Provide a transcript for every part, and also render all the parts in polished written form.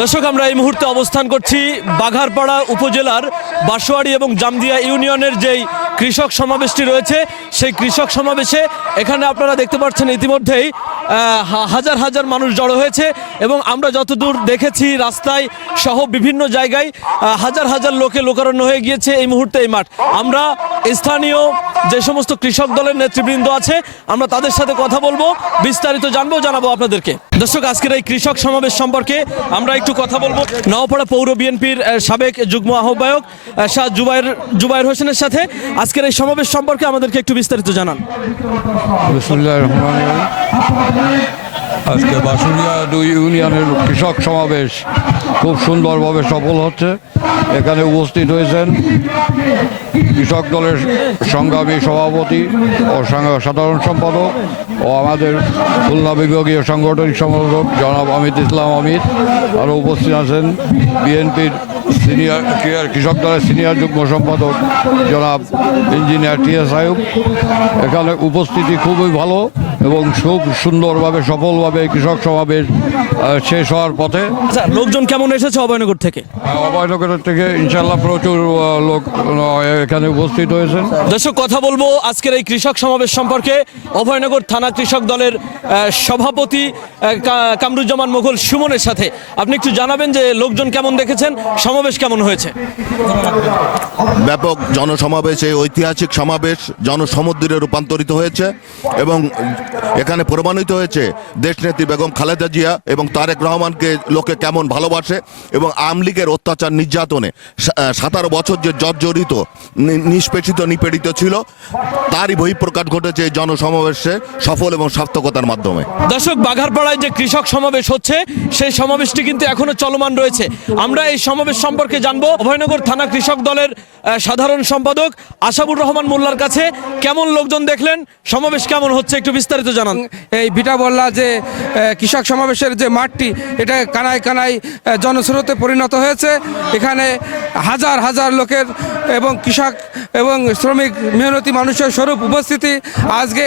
দর্শক, আমরা এই মুহূর্তে অবস্থান করছি বাঘারপাড়া উপজেলার বাসোয়াড়ি এবং জামদিয়া ইউনিয়নের যেই কৃষক সমাবেশটি রয়েছে সেই কৃষক সমাবেশে এখানে আপনারা দেখতে পাচ্ছেন ইতিমধ্যেই হাজার হাজার মানুষ জড়ো হয়েছে এবং আমরা যতদূর দেখেছি রাস্তায় সহ বিভিন্ন জায়গায় হাজার হাজার লোকে লোকারণ্য হয়ে গিয়েছে এই মুহূর্তে এই মাঠ। আমরা স্থানীয় যে সমস্ত কৃষক দলের নেতৃবৃন্দ আছে আমরা তাদের সাথে কথা বলবো, বিস্তারিত জানাবো আপনাদেরকে। দর্শক, আজকের এই কৃষক সমাবেশ সম্পর্কে আমরা একটু কথা বলবো নওপাড়া পৌর বিএনপির সাবেক যুগ্ম আহ্বায়ক শাহ জুবায়ের হোসেনের সাথে। আজকের এই সমাবেশ সম্পর্কে আমাদেরকে একটু বিস্তারিত জানান। বিসমিল্লাহির রহমানির রহিম। আজকে বাসুরিয়া 2 ইউনিয়নের কৃষক সমাবেশ খুব সুন্দরভাবে সফল হচ্ছে। এখানে উপস্থিত হয়েছেন কৃষক দলের সংগ্রামী সভাপতি ও সাধারণ সম্পাদক ও আমাদের খুলনা বিভাগীয় সাংগঠনিক সম্পাদক জনাব অমিত ইসলাম অমিত। আরও উপস্থিত আছেন বিএনপির কৃষক দলের সিনিয়র যুগ্ম সম্পাদক জনাব ইঞ্জিনিয়ার টিএস আইয়ুব। এখানে উপস্থিতি খুবই ভালো এবং খুব সুন্দরভাবে সফলভাবে কৃষক সমাবেশ শেষ হওয়ার পথে। লোকজন কেমন এসেছে অভয়নগর থেকে? অভয়নগরের থেকে ইনশাল্লাহ প্রচুর লোক এখানে উপস্থিত হয়েছেন। দর্শক, কথা বলবো আজকের এই কৃষক সমাবেশ সম্পর্কে অভয়নগর থানা কৃষক দলের সভাপতি কামরুজ্জামান মোগল সুমনের সাথে। আপনি একটু জানাবেন যে লোকজন কেমন দেখেছেন, সমাবেশ কেমন হয়েছে? ব্যাপক জনসমাবেশে ঐতিহাসিক সমাবেশ জনসমুদ্রে রূপান্তরিত হয়েছে এবং এখানে প্রমাণিত হয়েছে দেশনেত্রী বেগম খালেদা জিয়া এবং তারেক রহমানকে লোকে কেমন ভালোবাসে এবং আওয়ামী লীগের অত্যাচার নির্যাতনে 17 বছর যে জর্জরিত নিষ্পেষিত নিপীড়িত ছিল তারই বহিঃপ্রকাশ ঘটেছে এই জনসমাবেশে সফল এবং সার্থকতার মাধ্যমে। দর্শক, বাঘারপাড়ায় যে কৃষক সমাবেশ হচ্ছে সেই সমাবেশটি কিন্তু এখনো চলমান রয়েছে। আমরা এই সমাবেশ সম্পর্কে জানবো অভয়নগর থানা কৃষক দলের সাধারণ সম্পাদক আশাবুর রহমান মোল্লার কাছে। কেমন লোকজন দেখলেন, সমাবেশ কেমন হচ্ছে একটু বিস্তারিত জানান। এই ভিটাবল্লা যে কৃষক সমাবেশের যে মাঠটি, এটা কানায় কানায় জনস্রোতে পরিণত হয়েছে। এখানে হাজার হাজার লোকের এবং কৃষক এবং শ্রমিক মেহনতি মানুষের স্বরূপ উপস্থিতি আজকে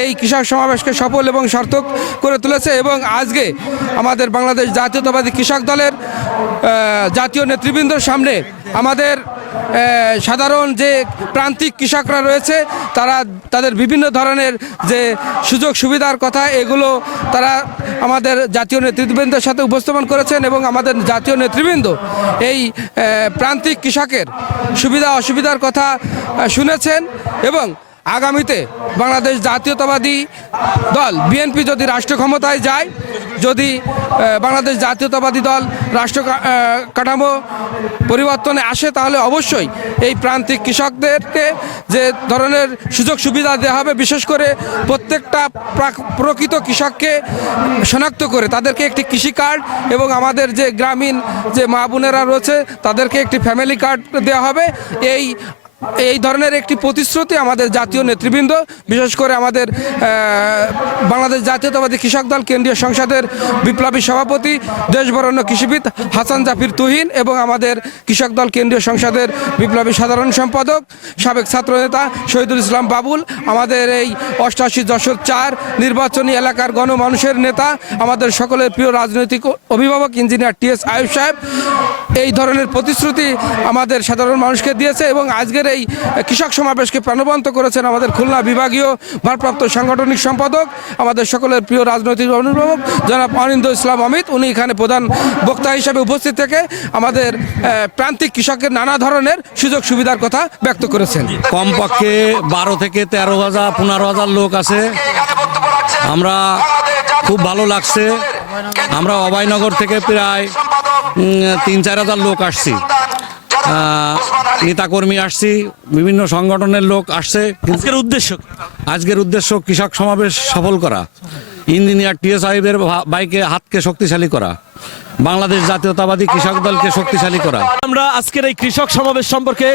এই কৃষক সমাবেশকে সফল এবং সার্থক করে তুলেছে। এবং আজকে আমাদের বাংলাদেশ জাতীয়তাবাদী কৃষক দলের জাতীয় নেতৃবৃন্দর সামনে আমাদের সাধারণ যে প্রান্তিক কৃষকরা রয়েছে তারা তাদের বিভিন্ন ধরনের যে সুযোগ সুবিধার কথা এগুলো তারা আমাদের জাতীয় নেতৃবৃন্দের সাথে উপস্থাপন করেছেন এবং আমাদের জাতীয় নেতৃবৃন্দ এই প্রান্তিক কৃষকের সুবিধা অসুবিধার কথা শুনেছেন এবং আগামীতে বাংলাদেশ জাতীয়তাবাদী দল বিএনপি যদি রাষ্ট্র ক্ষমতায় যায়, যদি বাংলাদেশ জাতীয়তাবাদী দল রাষ্ট্র কাঠামো পরিবর্তনে আসে, তাহলে অবশ্যই এই প্রান্তিক কৃষকদেরকে যে ধরনের সুযোগ সুবিধা দেওয়া হবে, বিশেষ করে প্রত্যেকটা প্রকৃত কৃষককে শনাক্ত করে তাদেরকে একটি কৃষি কার্ড এবং আমাদের যে গ্রামীণ যে মা বোনেরা রয়েছে তাদেরকে একটি ফ্যামিলি কার্ড দেওয়া হবে। এই ধরনের একটি প্রতিশ্রুতি আমাদের জাতীয় নেতৃবৃন্দ, বিশেষ করে আমাদের বাংলাদেশ জাতীয়তাবাদী কৃষক দল কেন্দ্রীয় সংসদের বিপ্লবী সভাপতি দেশবরেণ্য কৃষিবিদ হাসান জাফির তুহিন এবং আমাদের কৃষক দল কেন্দ্রীয় সংসদের বিপ্লবী সাধারণ সম্পাদক সাবেক ছাত্রনেতা শহীদুল ইসলাম বাবুল, আমাদের এই 88-4 নির্বাচনী এলাকার গণমানুষের নেতা, আমাদের সকলের প্রিয় রাজনৈতিক অভিভাবক ইঞ্জিনিয়ার টিএস আইয়ুব সাহেব এই ধরনের প্রতিশ্রুতি আমাদের সাধারণ মানুষকে দিয়েছে। এবং আজকের এই কৃষক সমাবেশকে প্রাণবন্ত করেছেন আমাদের খুলনা বিভাগীয় ভারপ্রাপ্ত সাংগঠনিক সম্পাদক, আমাদের সকলের প্রিয় রাজনৈতিক অভিভাবক জনাব অনিন্দ ইসলাম অমিত। উনি এখানে প্রধান বক্তা হিসেবে উপস্থিত থেকে আমাদের প্রান্তিক কৃষকের নানা ধরনের সুযোগ সুবিধার কথা ব্যক্ত করেছেন। কমপক্ষে 12 থেকে 13,000 15,000 লোক আছে। আমরা খুব ভালো লাগছে। আমরা অভয়নগর থেকে প্রায় 3-4 হাজার লোক আসছি, নেতাকর্মী আসছি, বিভিন্ন সংগঠনের লোক আসছে। আজকের উদ্দেশ্য কৃষক সমাবেশ সফল করা, ইঞ্জিনিয়ার টিএস আইয়ুবের বাইকে হাতকে শক্তিশালী করা, বাংলাদেশ জাতীয়তাবাদী কৃষক দলকে শক্তিশালী করা। আমরা আজকের এই কৃষক সমাবেশ সম্পর্কে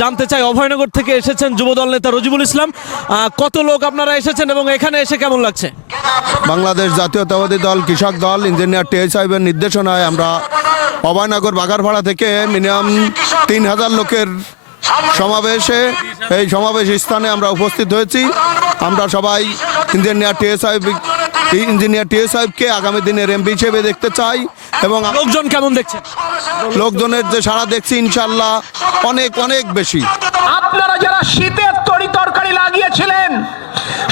জানতে চাই। অভয়নগর থেকে এসেছেন যুবদল নেতা রজিবুল ইসলাম। কত লোক আপনারা এসেছেন এবং এখানে এসে কেমন লাগছে? বাংলাদেশ জাতীয়তাবাদী দল কৃষক দল ইঞ্জিনিয়ার টিএস আইয়ুবের নির্দেশনায় আমরা অভয়নগর বাঘারপাড়া থেকে মিনিমাম 3,000 লোকের সমাবেশে এই সমাবেশ স্থানে আমরা উপস্থিত হয়েছি। আমরা সবাই ইঞ্জিনিয়ার টিএস আইয়ুবকে আগামী দিনের এমপি হিসেবে দেখতে চাই এবং লোকজন কেমন দেখছেন? লোকজনের যে সাড়া দেখছি ইনশাল্লাহ অনেক অনেক বেশি। আপনারা যারা শীতের তরি তরকারি লাগিয়েছিলেন,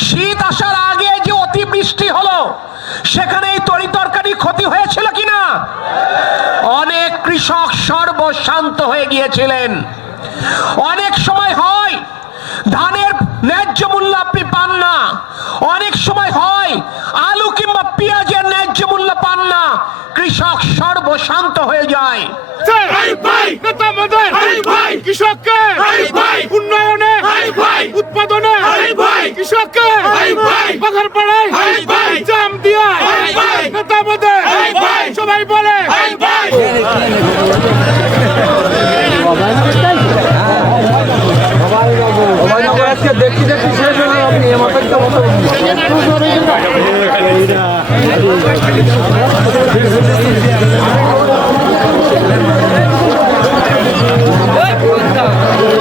শীত আসার আগে যে অতিবৃষ্টি হলো সেখানে এই তরি তরকারি ক্ষতি হয়েছিল কিনা? অনেক কৃষক সর্বশান্ত হয়ে গিয়েছিলেন। অনেক সময় হয় ধানের ন্যায্য মূল্য আপনি পান না, অনেক সময় হয় আলু কিংবা পেঁয়াজের ন্যায্য মূল্য পান না, কৃষক সর্বশান্ত হয়ে যায়। কৃষককে উন্নয়নে উৎপাদনে কৃষককে বাঘারপাড়ায় জামদিয়া নেতামতে সবাই বলে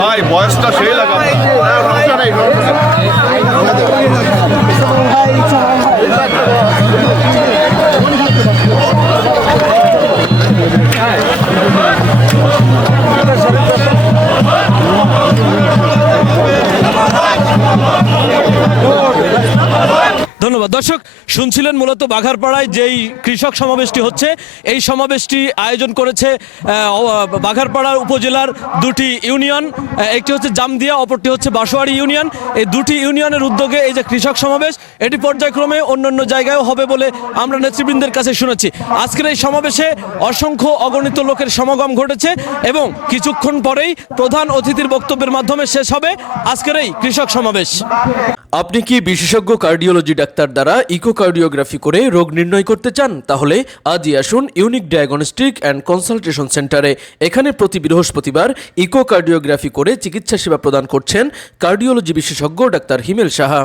ভাই বয়সটা সেই লাগা ধন্যবাদ। দর্শক শুনছিলেন মূলত বাঘারপাড়ায় যেই কৃষক সমাবেশটি হচ্ছে, এই সমাবেশটি আয়োজন করেছে বাঘারপাড়া উপজেলার দুটি ইউনিয়ন, একটি হচ্ছে জামদিয়া, অপরটি হচ্ছে বাসোয়ারি ইউনিয়ন। এই দুটি ইউনিয়নের উদ্যোগে এই যে কৃষক সমাবেশ, এটি পর্যায়ক্রমে অন্যান্য জায়গায়ও হবে বলে আমরা নেতৃবৃন্দের কাছে শুনেছি। আজকের এই সমাবেশে অসংখ্য অগণিত লোকের সমাগম ঘটেছে এবং কিছুক্ষণ পরেই প্রধান অতিথির বক্তব্যের মাধ্যমে শেষ হবে আজকের এই কৃষক সমাবেশ। আপনি কি বিশেষজ্ঞ কার্ডিওলজি ডাক্তার দ্বারা ইকোকার্ডিওগ্রাফি করে রোগ নির্ণয় করতে চান? তাহলে আজই আসুন ইউনিক ডায়াগনস্টিক অ্যান্ড কনসালটেশন সেন্টারে। এখানে প্রতি বৃহস্পতিবার ইকোকার্ডিওগ্রাফি করে চিকিৎসা সেবা প্রদান করছেন কার্ডিওলজি বিশেষজ্ঞ ডাক্তার হিমেল সাহা।